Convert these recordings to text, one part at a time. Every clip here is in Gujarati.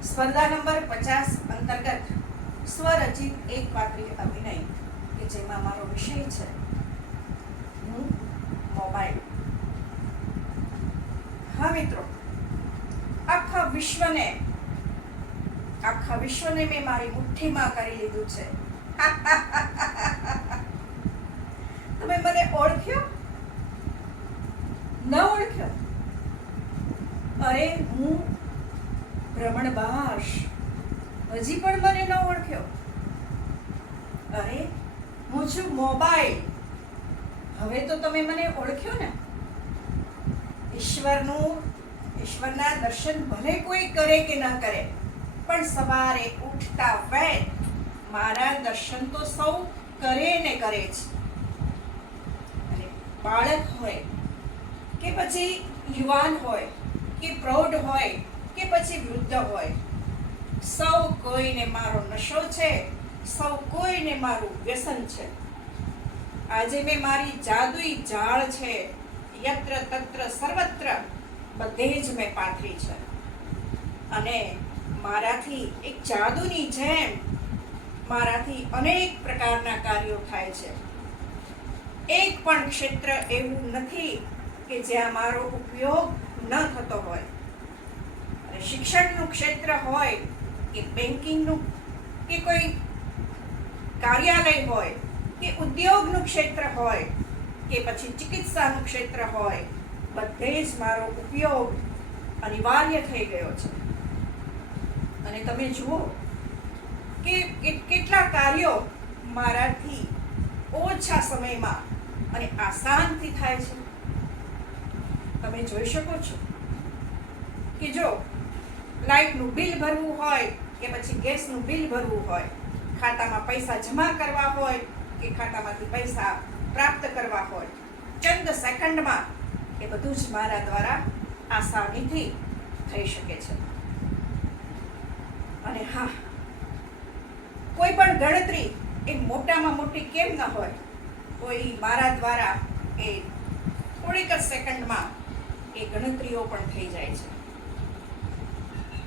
સ્પર્ધા નંબર 50 અંતર્ગત સ્વરચિત એક પાત્રીય અભિનય કે જેમાં મારો વિષય છે મોબાઈલ. હા મિત્રો, આખા વિશ્વને મેં મારી મુઠ્ઠીમાં કરી લીધું છે. તમે મને ઓળખ્યો? ન ઓળખ્યો? અરે હું ભ્રમણબાશ. હજી પણ મને ન ઓળખ્યો? અરે હું છું મોબાઈલ. હવે તો તમે મને ઓળખ્યો ને? ઈશ્વરના દર્શન ભલે કોઈ કરે કે ના કરે, પણ સવારે ઉઠતા વેત મારા દર્શન તો સૌ કરે ને કરે જ. અને બાળક હોય કે પછી યુવાન હોય કે પ્રૌઢ હોય કે પછી વૃદ્ધ હોય, સૌ કોઈને મારો નશો છે, સૌ કોઈને મારું વ્યસન છે. આજે મેં મારી જાદુઈ જાળ છે, યત્ર તત્ર સર્વત્ર બધે જ મેં પાથરી છે. અને મારાથી એક જાદુની જેમ મારાથી અનેક પ્રકારના કાર્યો થાય છે. એક પણ ક્ષેત્ર એવું નથી કે જ્યાં મારો ઉપયોગ ન થતો હોય. અને શિક્ષણનું ક્ષેત્ર હોય કે બેન્કિંગનું કે કોઈ કાર્યાલય હોય કે ઉદ્યોગનું ક્ષેત્ર હોય કે પછી ચિકિત્સાનું ક્ષેત્ર હોય, બધે જ મારો ઉપયોગ અનિવાર્ય થઈ ગયો છે. અને તમે જુઓ કે કેટલા કાર્યો મારાથી ઓછા સમયમાં અને આસાનથી થાય છે. તમે જોઈ શકો છો કે જો લાઇટનું બિલ ભરવું હોય કે પછી ગેસનું બિલ ભરવું હોય, ખાતામાં પૈસા જમા કરવા હોય કે ખાતામાંથી પૈસા પ્રાપ્ત કરવા હોય, ચંદ સેકન્ડમાં એ બધું જ મારા દ્વારા આસાનીથી થઈ શકે છે. અને હા, કોઈ પણ ગણતરી એ મોટામાં મોટી કેમ ન હોય, કોઈ મારા દ્વારા એ થોડીક જ સેકન્ડમાં એ ગણતરીઓ પણ થઈ જાય છે.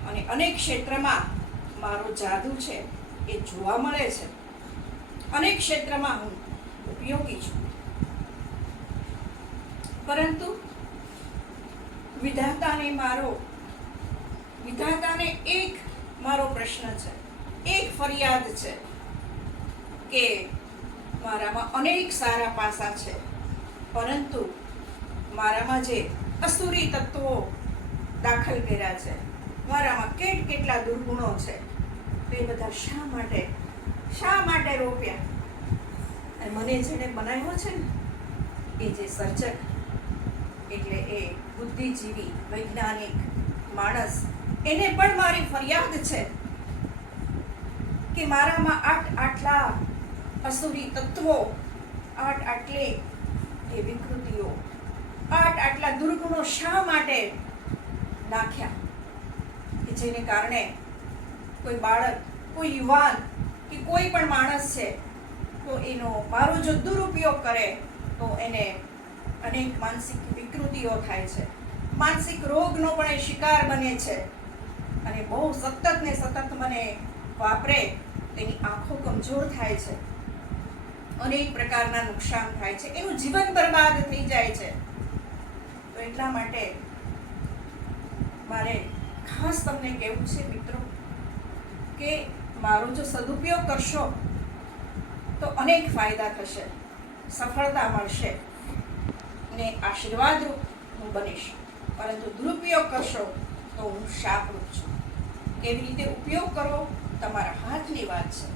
અને અનેક ક્ષેત્રમાં મારો જાદુ છે એ જોવા મળે છે. અનેક ક્ષેત્રમાં હું ઉપયોગી છું. પરંતુ વિધાતાને એક મારો પ્રશ્ન છે, એક ફરિયાદ છે કે મારામાં અનેક સારા પાસા છે, પરંતુ મારામાં જે અસુરી તત્વો દાખલ કર્યા છે, મારામાં કેટલા દુર્ગુણો છે, તે બધા શા માટે રોપ્યા? અને મને જેને બનાવ્યો છે ને, એ જે સર્જક એટલે એ બુદ્ધિજીવી વૈજ્ઞાનિક માણસ, એને પણ મારી ફરિયાદ છે કે મારામાં આટલા અસુરી તત્વો, આટલી એ વિકૃતિઓ, આટલા દુર્ગુણો શા માટે નાખ્યા કે જેને કારણે કોઈ બાળક, કોઈ યુવાન કે કોઈ પણ માણસ છે તો એનો મારો જો દુરુપયોગ કરે તો એને અનેક માનસિક વિકૃતિઓ થાય છે, માનસિક રોગનો પણ એ શિકાર બને છે. અને બહુ સતત મને વાપરે, તેની આંખો કમજોર થાય છે, અનેક પ્રકારના નુકસાન થાય છે, એનું જીવન બરબાદ થઈ જાય છે. તો એટલા માટે મારે ખાસ તમને કહેવું છે મિત્રો કે મારો જો સદુપયોગ કરશો તો અનેક ફાયદા થશે, સફળતા મળશે ને આશીર્વાદરૂપ હું બનીશ. પરંતુ દુરુપયોગ કરશો તો હું શાપરૂપ છું. કેવી રીતે ઉપયોગ કરવો તમારા હાથની વાત છે.